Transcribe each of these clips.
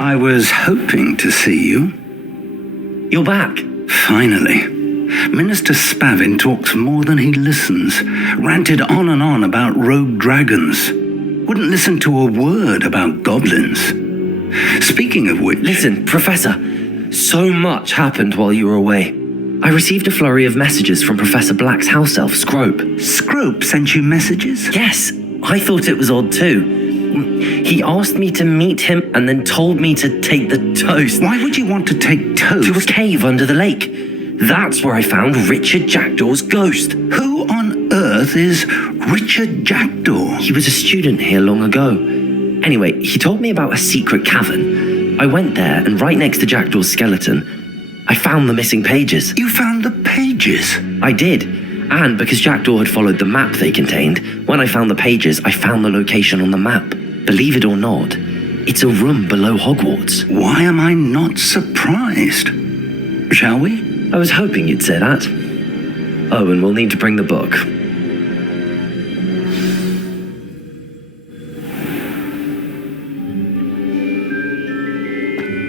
I was hoping to see you. You're back. Finally. Minister Spavin talks more than he listens. Ranted on and on about rogue dragons. Wouldn't listen to a word about goblins. Speaking of which... Listen, Professor, so much happened while you were away. I received a flurry of messages from Professor Black's house elf, Scrope. Scrope sent you messages? Yes, I thought it was odd too. He asked me to meet him and then told me to take the toast. Why would you want to take toast? To a cave under the lake. That's where I found Richard Jackdaw's ghost. Who on earth is Richard Jackdaw? He was a student here long ago. Anyway, he told me about a secret cavern. I went there, and right next to Jackdaw's skeleton, I found the missing pages. You found the pages? I did. And because Jackdaw had followed the map they contained, when I found the pages, I found the location on the map. Believe it or not, it's a room below Hogwarts. Why am I not surprised? Shall we? I was hoping you'd say that. Oh, and we'll need to bring the book.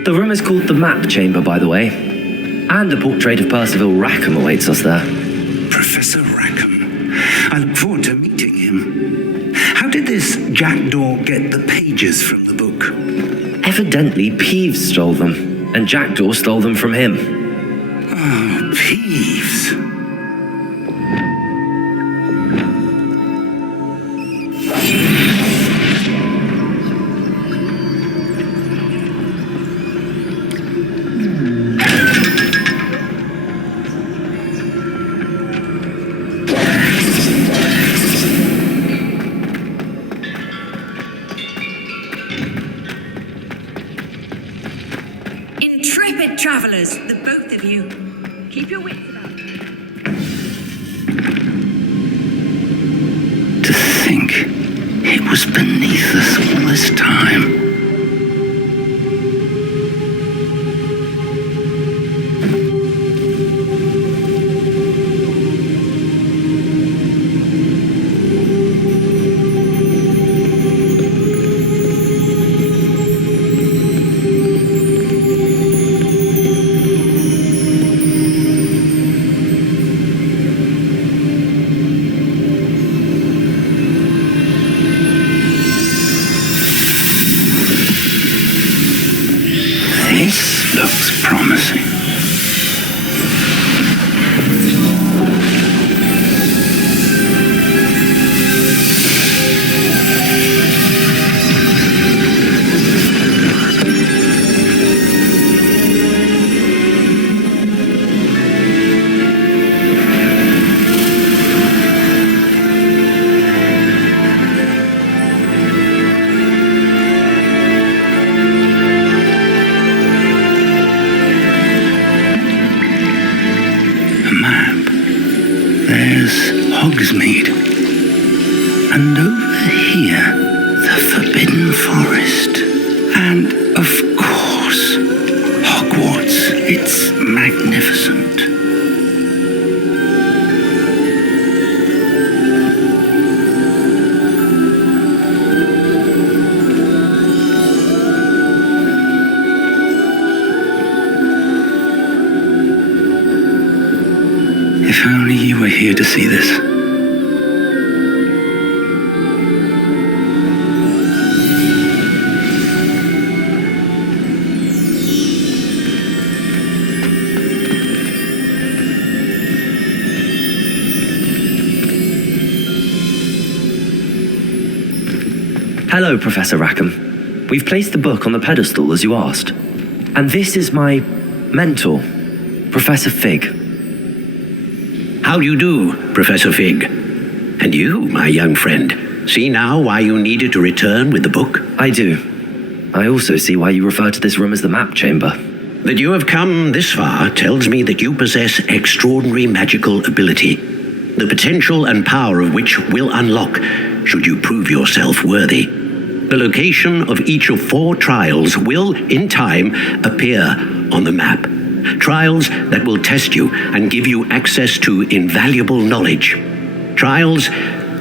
The room is called the Map Chamber, by the way. And a portrait of Percival Rackham awaits us there. Professor Rackham. I look forward to meeting him. How did this Jackdaw get the pages from the book? Evidently, Peeves stole them, and Jackdaw stole them from him. Oh, Peeves. Intrepid travellers, the both of you. Keep your wits about you. To think it was beneath us all this time. This looks promising. There's Hogsmeade. And over here, the Forbidden Forest. And, of course, Hogwarts. It's magnificent. If only you were here to see this. Hello, Professor Rackham. We've placed the book on the pedestal as you asked. And this is my mentor, Professor Fig. How do you do, Professor Fig? And you, my young friend, see now why you needed to return with the book? I do. I also see why you refer to this room as the Map Chamber. That you have come this far tells me that you possess extraordinary magical ability, the potential and power of which will unlock should you prove yourself worthy. The location of each of 4 trials will, in time, appear on the map. Trials that will test you and give you access to invaluable knowledge. Trials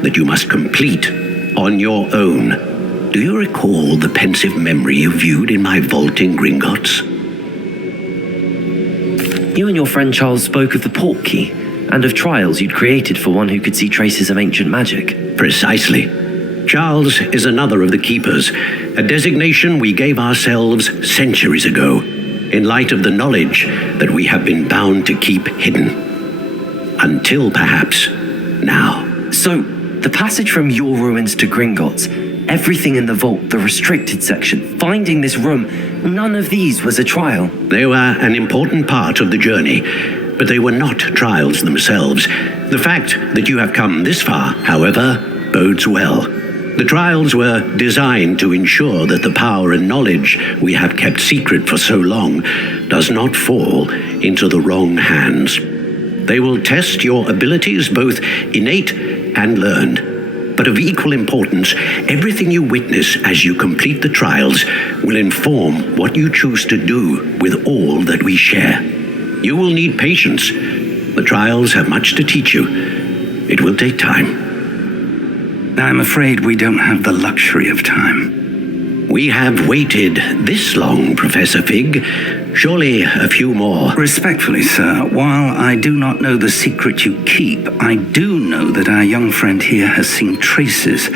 that you must complete on your own. Do you recall the pensive memory you viewed in my vault in Gringotts? You and your friend Charles spoke of the port key, and of trials you'd created for one who could see traces of ancient magic. Precisely. Charles is another of the Keepers, a designation we gave ourselves centuries ago, in light of the knowledge that we have been bound to keep hidden. Until perhaps now. So, the passage from your ruins to Gringotts, everything in the vault, the restricted section, finding this room, none of these was a trial. They were an important part of the journey, but they were not trials themselves. The fact that you have come this far, however, bodes well. The trials were designed to ensure that the power and knowledge we have kept secret for so long does not fall into the wrong hands. They will test your abilities, both innate and learned. But of equal importance, everything you witness as you complete the trials will inform what you choose to do with all that we share. You will need patience. The trials have much to teach you. It will take time. I'm afraid we don't have the luxury of time. We have waited this long, Professor Fig. Surely a few more. Respectfully, sir, while I do not know the secret you keep, I do know that our young friend here has seen traces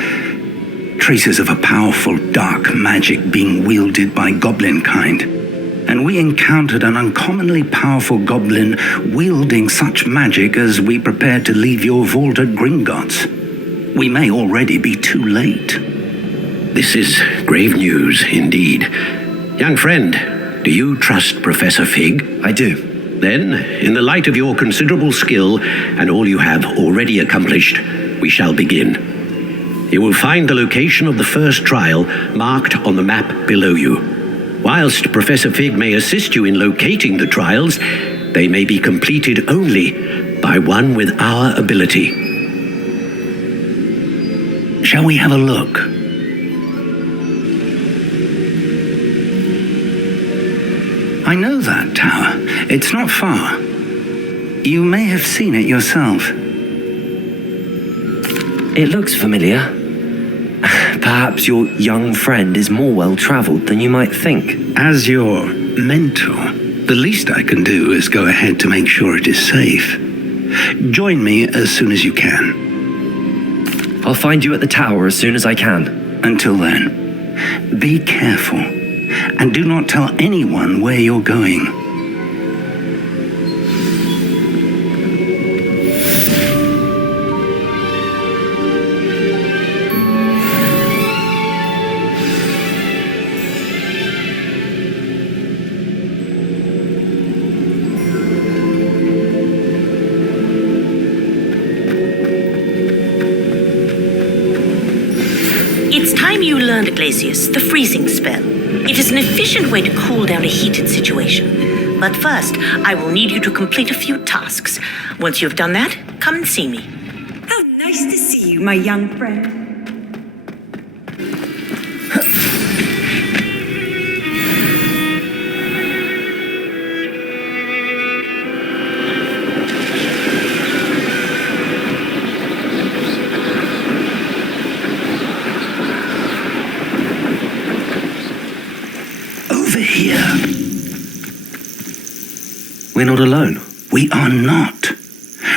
of a powerful dark magic being wielded by goblin kind. And we encountered an uncommonly powerful goblin wielding such magic as we prepared to leave your vault at Gringotts. We may already be too late. This is grave news indeed. Young friend, do you trust Professor Fig? I do. Then, in the light of your considerable skill and all you have already accomplished, we shall begin. You will find the location of the first trial marked on the map below you. Whilst Professor Fig may assist you in locating the trials, they may be completed only by one with our ability. Shall we have a look? I know that tower. It's not far. You may have seen it yourself. It looks familiar. Perhaps your young friend is more well-traveled than you might think. As your mentor, the least I can do is go ahead to make sure it is safe. Join me as soon as you can. I'll find you at the tower as soon as I can. Until then, be careful, and do not tell anyone where you're going. Glacius, the freezing spell. It is an efficient way to cool down a heated situation. But first, I will need you to complete a few tasks. Once you've done that, come and see me. How nice to see you, my young friend. We're not alone. We are not.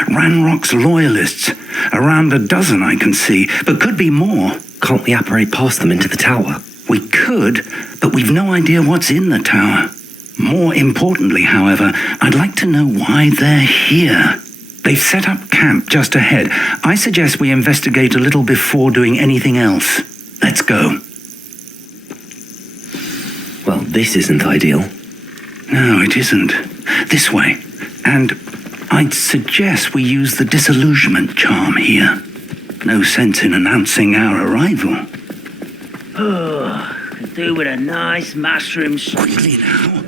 Ranrock's loyalists. Around a dozen I can see, but could be more. Can't we apparate past them into the tower? We could, but we've no idea what's in the tower. More importantly, however, I'd like to know why they're here. They've set up camp just ahead. I suggest we investigate a little before doing anything else. Let's go. Well, this isn't ideal. No, it isn't. This way. And I'd suggest we use the disillusionment charm here. No sense in announcing our arrival. Oh, could do with a nice mushroom. Quickly now.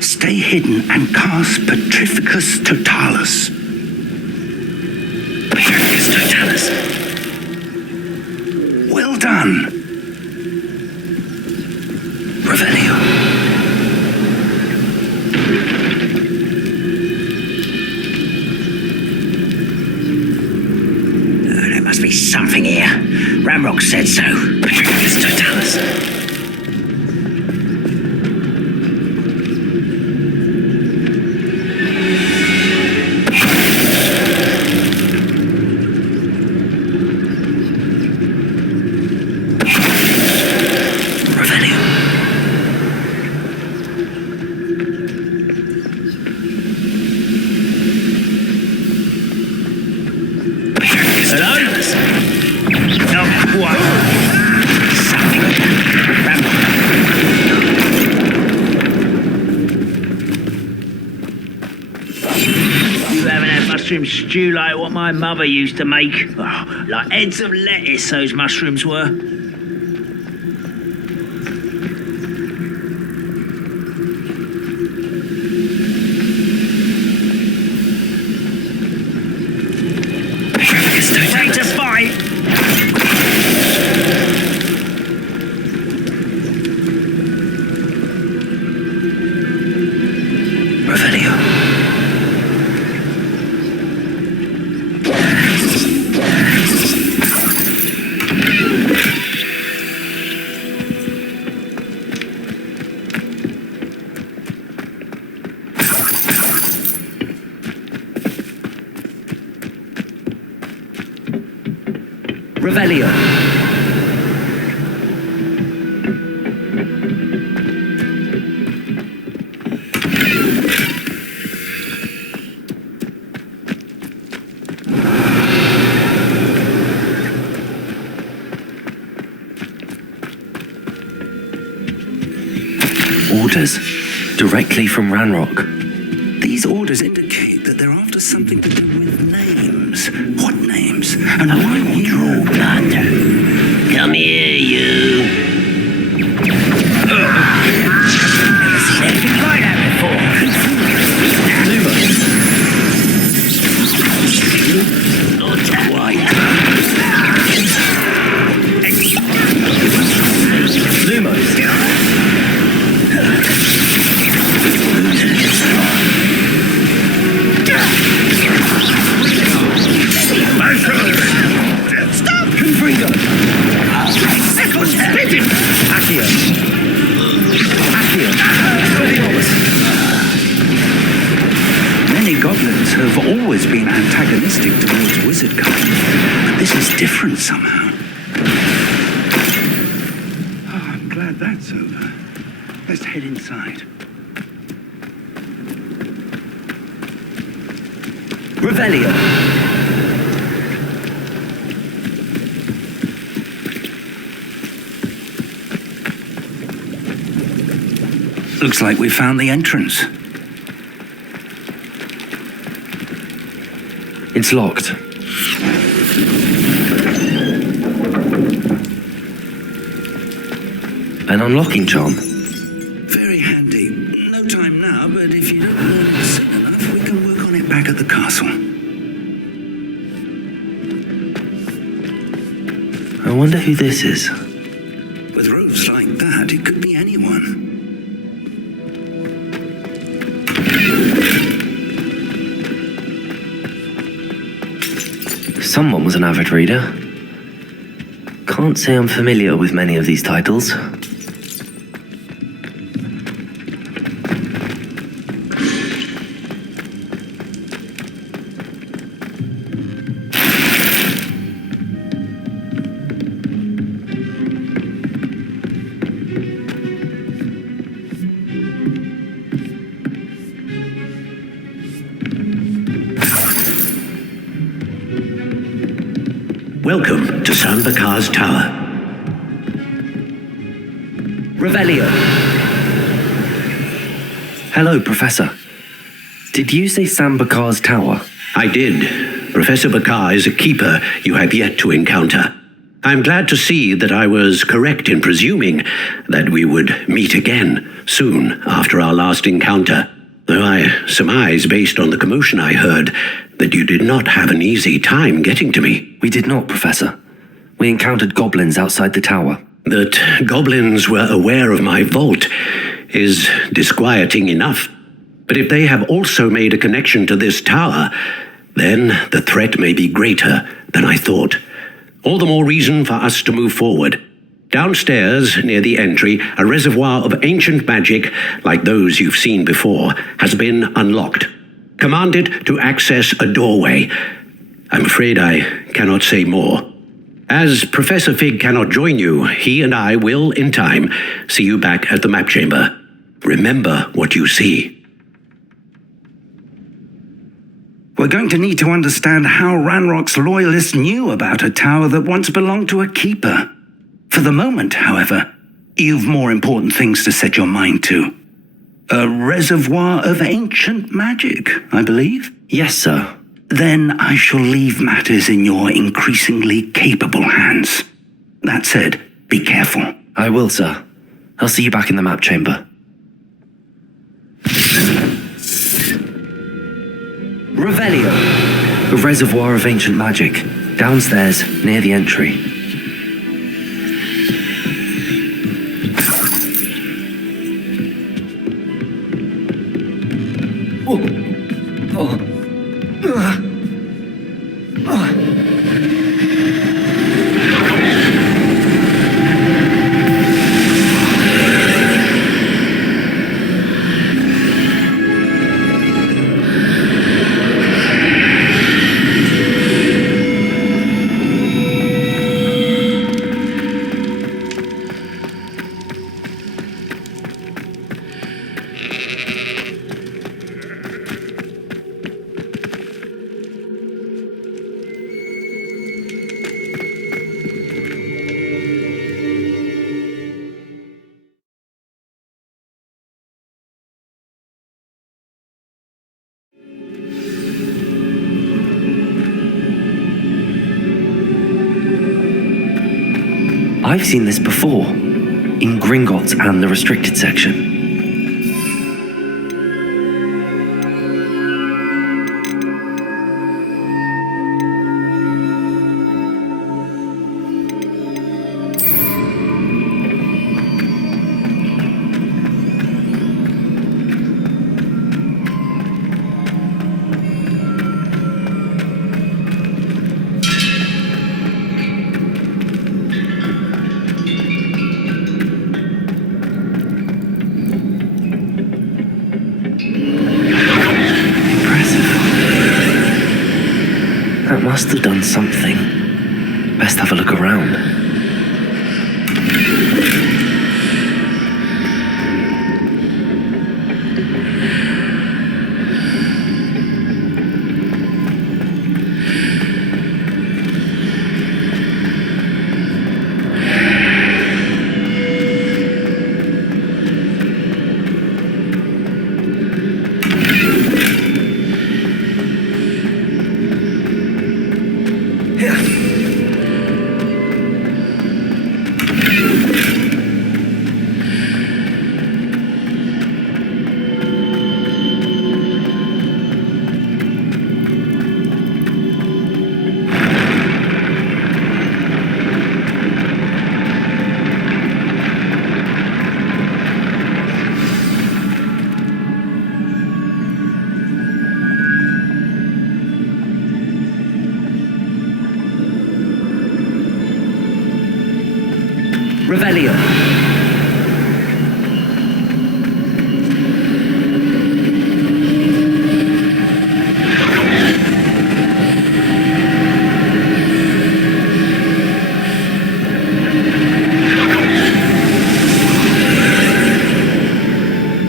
Stay hidden and cast Petrificus Totalis. Petrificus Totalis. Well done. Revelio. Ramrock said so. Patricus totalis. Mushroom stew like what my mother used to make. Oh, like heads of lettuce, those mushrooms were. Ready to fight! Revelio. Orders. Directly from Ranrock. These orders indicate that they're after something to do with names. What names? And why you? Come here, you. Never seen anything like that before. Not that way. Lumos. Stop! Confringo! Second spitting! Accio. Accio. Many goblins have always been antagonistic towards wizard kind, but this is different somehow. Oh, I'm glad that's over. Let's head inside. Revelio. Looks like we found the entrance. It's locked. An unlocking charm. Very handy. No time now, but if you don't learn it soon enough, we can work on it back at the castle. I wonder who this is. With robes like that, it could be anyone. Someone was an avid reader. Can't say I'm familiar with many of these titles. Welcome to Sambakar's Tower. Revelio. Hello, Professor. Did you say Sambakar's Tower? I did. Professor Bakar is a keeper you have yet to encounter. I'm glad to see that I was correct in presuming that we would meet again soon after our last encounter, though I surmise, based on the commotion I heard, that you did not have an easy time getting to me. We did not, Professor. We encountered goblins outside the tower. That goblins were aware of my vault is disquieting enough. But if they have also made a connection to this tower, then the threat may be greater than I thought. All the more reason for us to move forward. Downstairs, near the entry, a reservoir of ancient magic, like those you've seen before, has been unlocked. Command it to access a doorway. I'm afraid I cannot say more. As Professor Fig cannot join you, he and I will, in time, see you back at the map chamber. Remember what you see. We're going to need to understand how Ranrock's loyalists knew about a tower that once belonged to a keeper. For the moment, however, you've more important things to set your mind to. A reservoir of ancient magic, I believe? Yes, sir. Then I shall leave matters in your increasingly capable hands. That said, be careful. I will, sir. I'll see you back in the map chamber. Revelio. A reservoir of ancient magic. Downstairs, near the entry. I've seen this before, in Gringotts and the restricted section. That must have done something. Best have a look around. Revelio.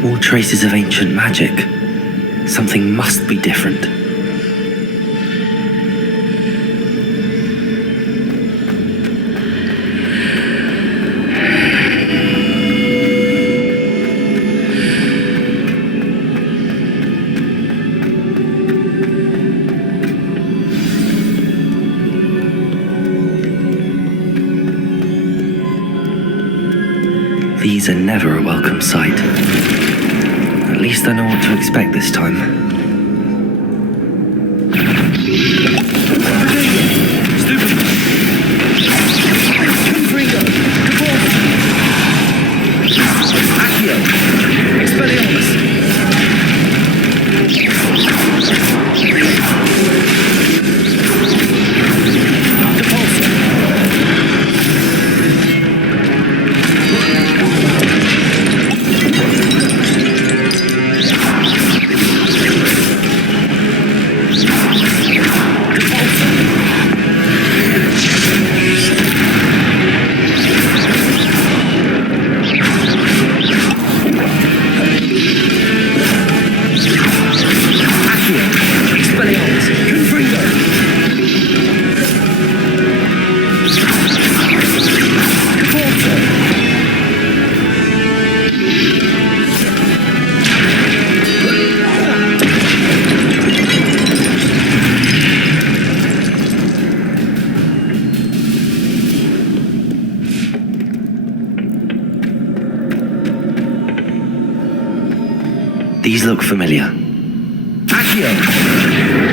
More traces of ancient magic. Something must be different. These are never a welcome sight. At least I know what to expect this time. These look familiar. Accio!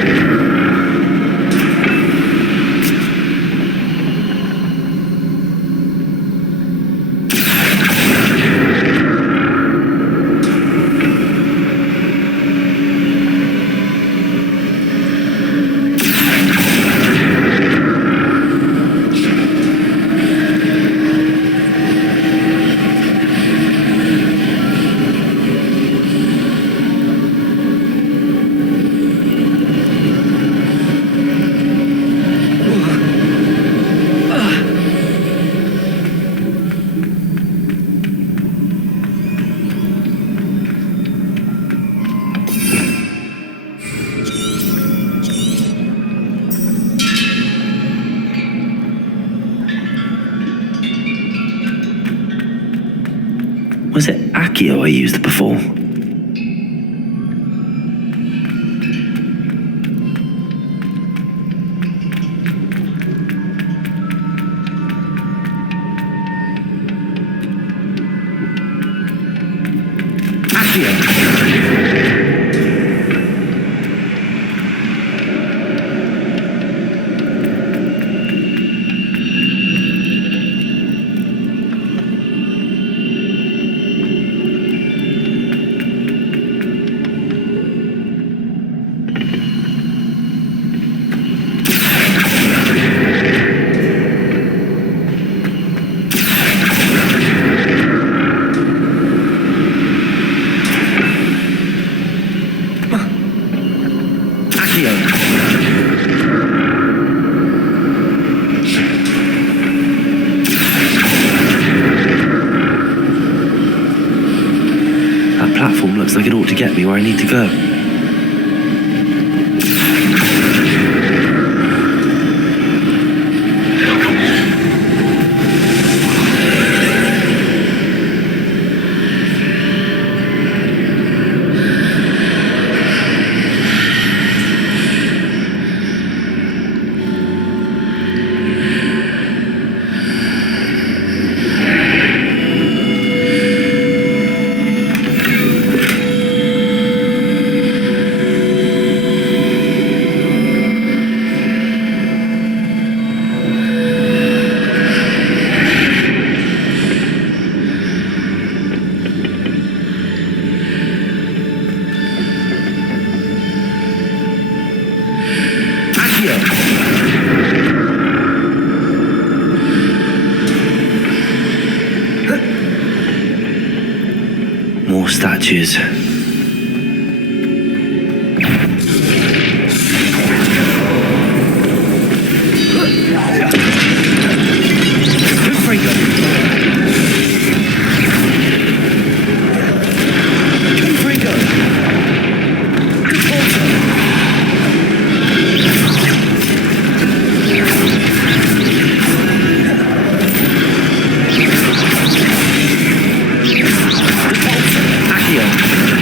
Was it Accio I used before? That platform looks like it ought to get me where I need to go. More statues. Accio.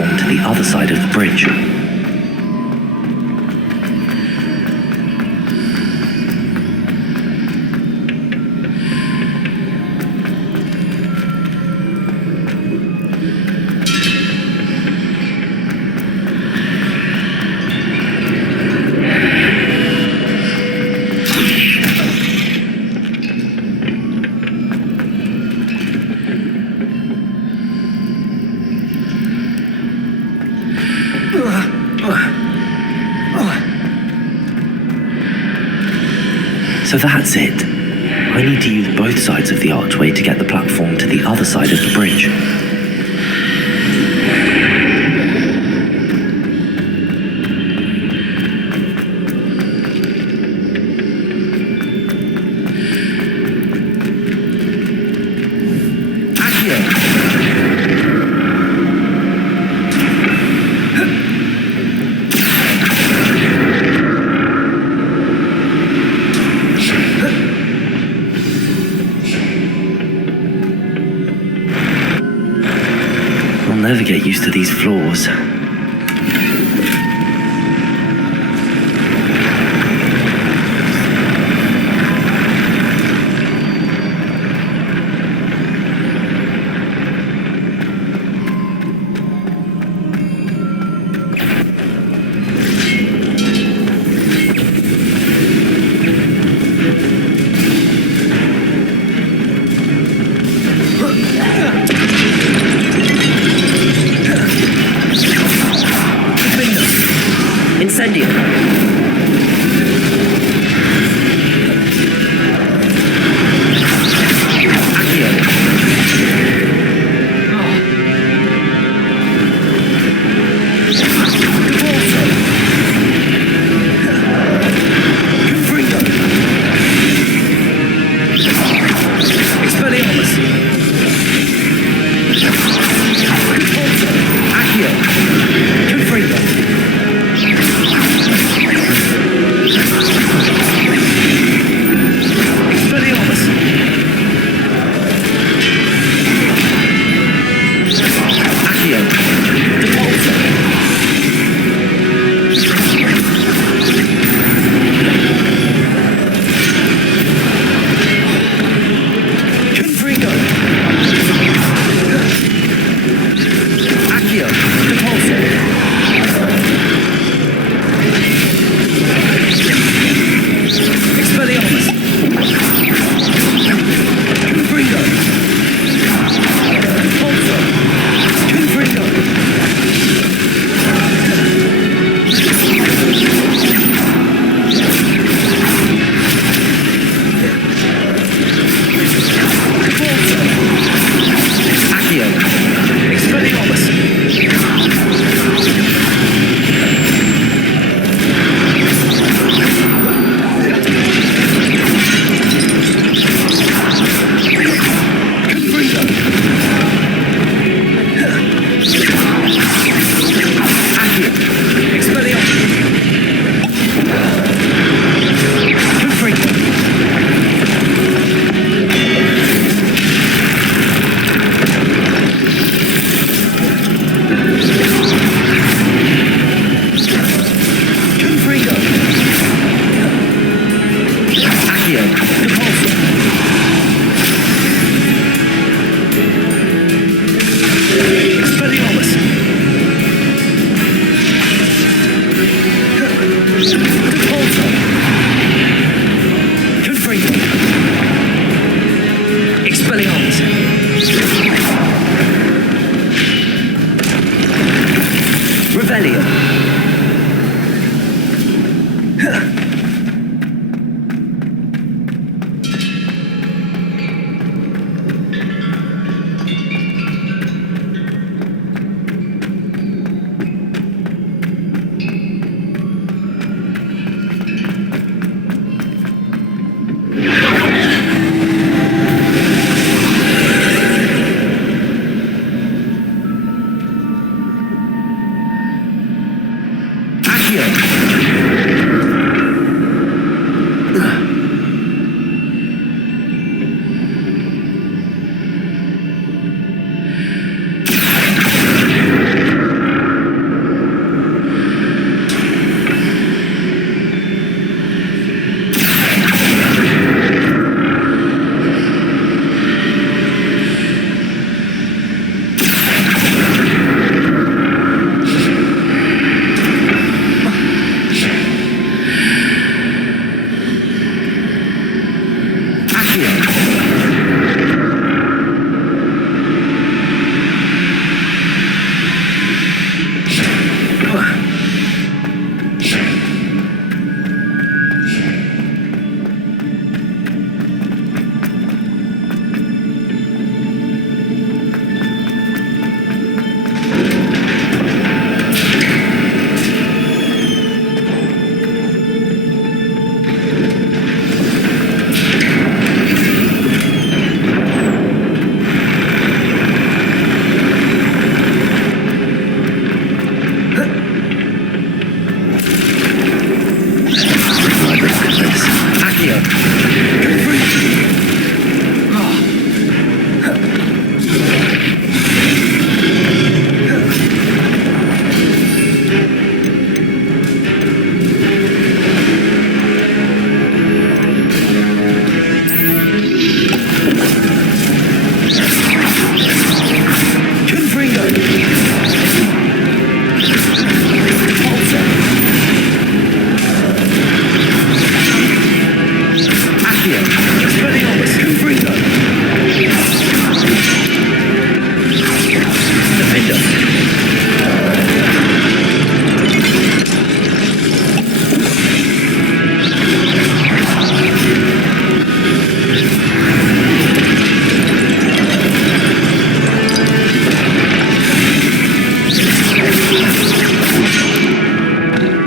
platform to the other side of the bridge. So that's it. I need to use both sides of the archway to get the platform to the other side of the bridge. I'll never get used to these floors.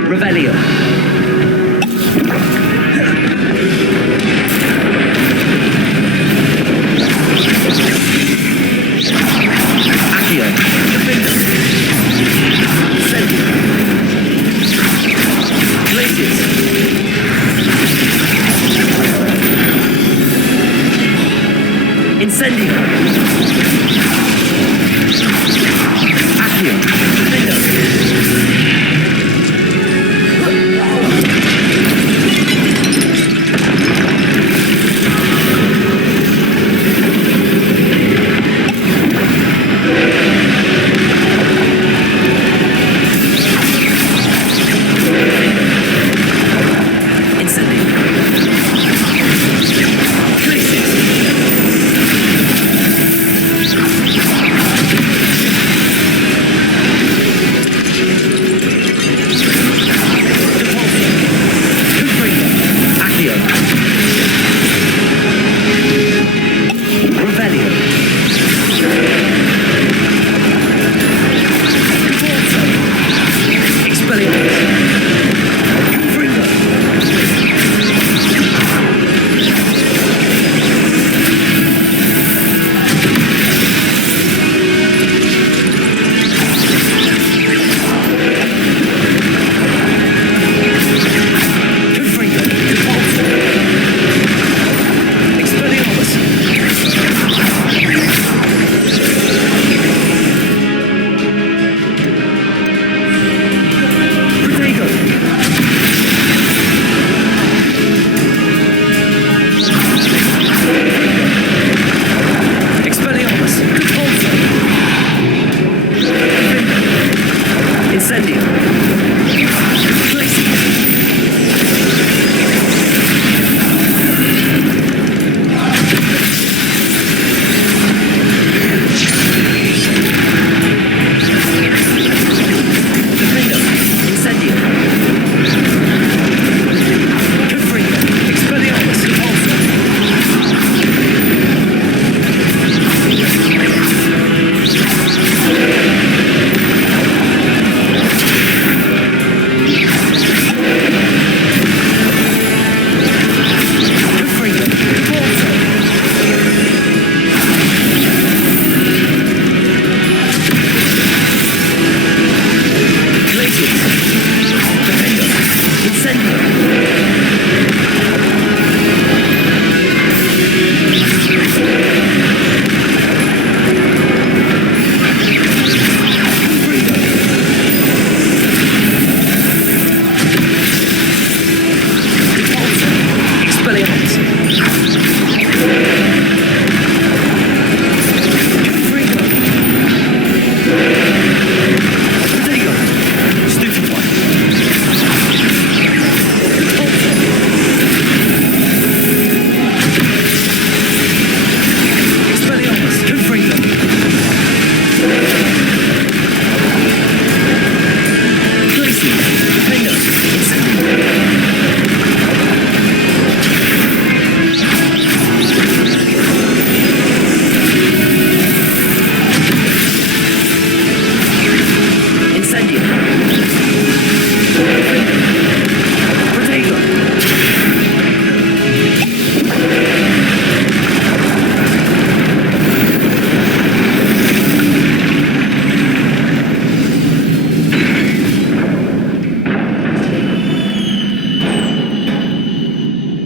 Revelio. Accio. Senti. Glacius. Incendio. Accio. Defendo.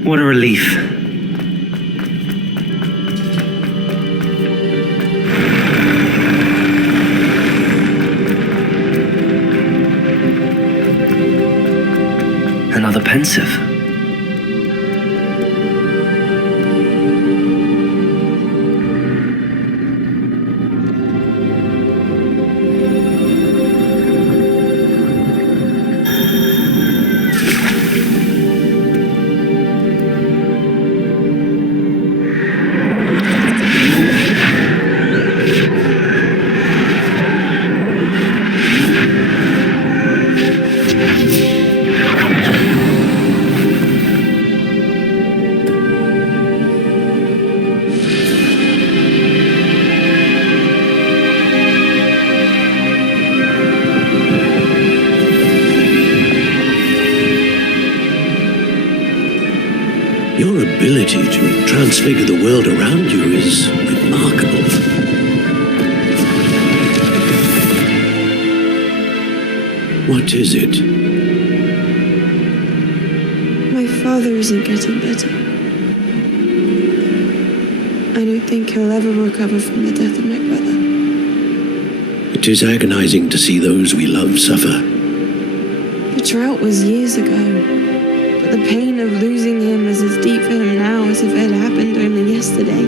What a relief. Another pensive. Your ability to transfigure the world around you is remarkable. What is it? My father isn't getting better. I don't think he'll ever recover from the death of my brother. It is agonizing to see those we love suffer. The drought was years ago, but the pain of losing him is as deep for him now as if it had happened only yesterday.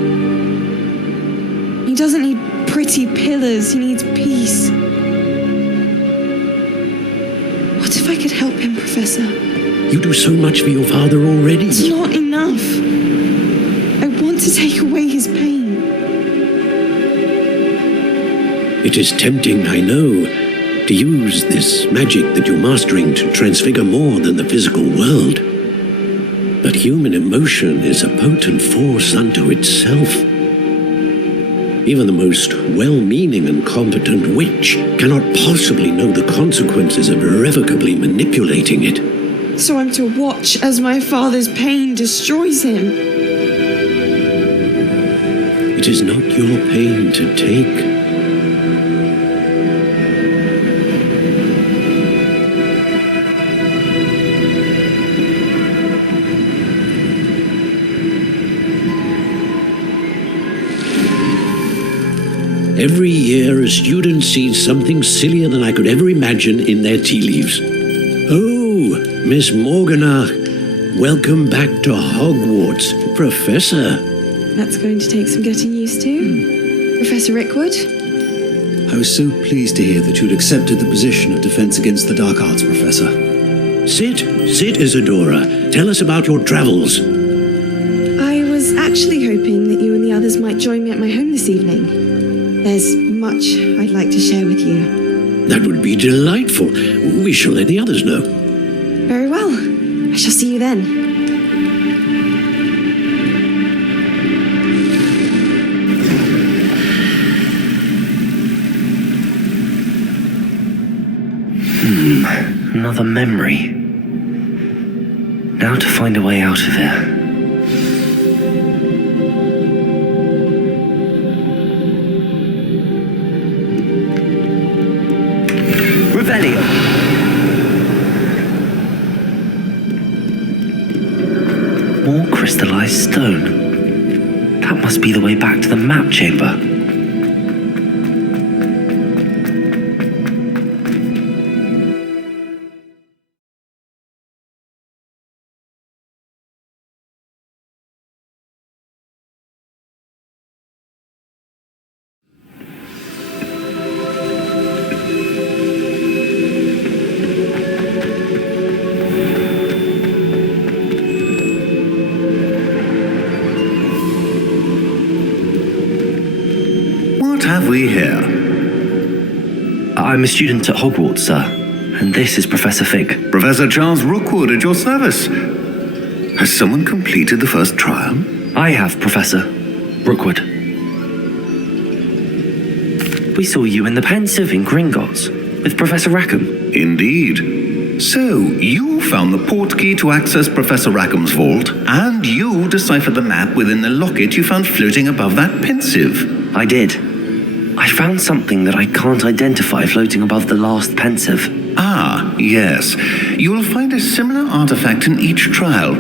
He doesn't need pretty pillars, he needs peace. What if I could help him, Professor? You do so much for your father already. It's not enough. I want to take away his pain. It is tempting, I know, to use this magic that you're mastering to transfigure more than the physical world. But human emotion is a potent force unto itself. Even the most well-meaning and competent witch cannot possibly know the consequences of irrevocably manipulating it. So I'm to watch as my father's pain destroys him. It is not your pain to take. Every year, a student sees something sillier than I could ever imagine in their tea leaves. Oh, Miss Morganach, welcome back to Hogwarts, Professor. That's going to take some getting used to. Professor Rickwood? I was so pleased to hear that you'd accepted the position of Defense Against the Dark Arts, Professor. Sit, Isadora. Tell us about your travels. I was actually hoping that you and the others might join me at my home this evening. There's much I'd like to share with you. That would be delightful. We shall let the others know. Very well. I shall see you then. Another memory. Now to find a way out of here. Revelio. More crystallized stone. That must be the way back to the map chamber. What have we here? I'm a student at Hogwarts, sir, and this is Professor Fig. Professor Charles Rookwood at your service. Has someone completed the first trial? I have, Professor Rookwood. We saw you in the Pensive in Gringotts with Professor Rackham. Indeed. So, you found the portkey to access Professor Rackham's vault, and you deciphered the map within the locket you found floating above that Pensive. I did. I found something that I can't identify floating above the last Pensive. Ah, yes. You will find a similar artifact in each trial.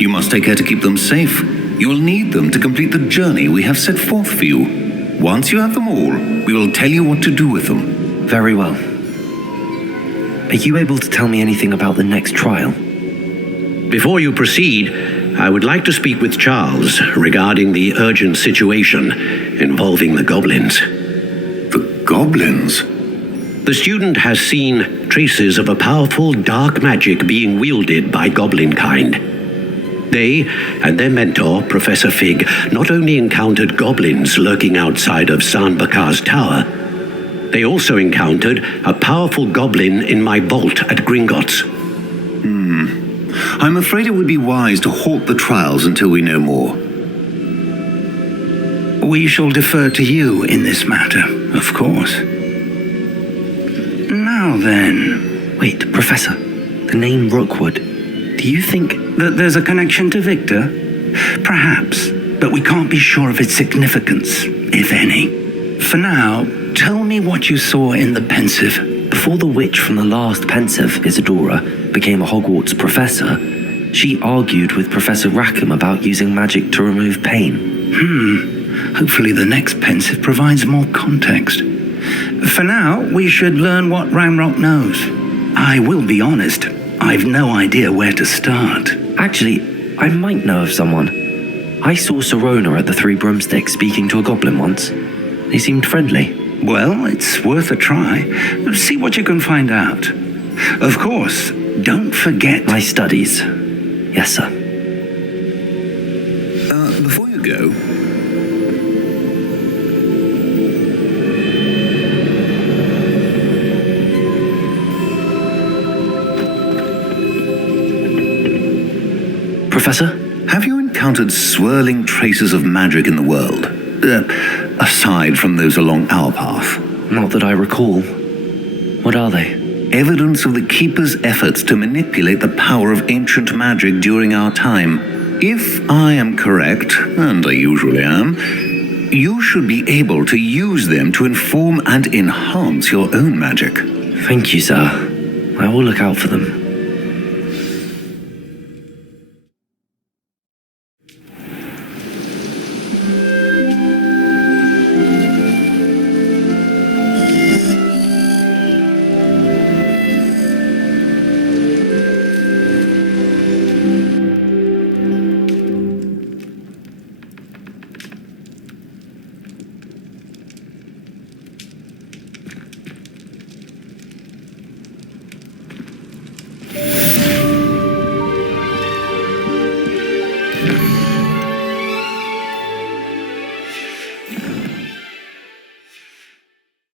You must take care to keep them safe. You will need them to complete the journey we have set forth for you. Once you have them all, we will tell you what to do with them. Very well. Are you able to tell me anything about the next trial? Before you proceed, I would like to speak with Charles regarding the urgent situation involving the goblins. The goblins? The student has seen traces of a powerful dark magic being wielded by goblin kind. They and their mentor, Professor Fig, not only encountered goblins lurking outside of San Bakar's tower, they also encountered a powerful goblin in my vault at Gringotts. I'm afraid it would be wise to halt the trials until we know more. We shall defer to you in this matter, of course. Now then... Wait, Professor. The name Rookwood. Do you think that there's a connection to Victor? Perhaps, but we can't be sure of its significance, if any. For now, tell me what you saw in the pensive. Before the witch from the last pensive, Isadora, became a Hogwarts professor, she argued with Professor Rackham about using magic to remove pain. Hopefully the next pensive provides more context. For now, we should learn what Ramrock knows. I will be honest, I've no idea where to start. Actually, I might know of someone. I saw Serona at the Three Broomsticks speaking to a goblin once. They seemed friendly. Well, it's worth a try. See what you can find out. Of course, don't forget My studies. Yes, sir. Before you go, Professor? have you encountered swirling traces of magic in the world? Aside from those along our path. Not that I recall. What are they? Evidence of the Keeper's efforts to manipulate the power of ancient magic during our time. If I am correct, and I usually am, you should be able to use them to inform and enhance your own magic. Thank you, sir. I will look out for them.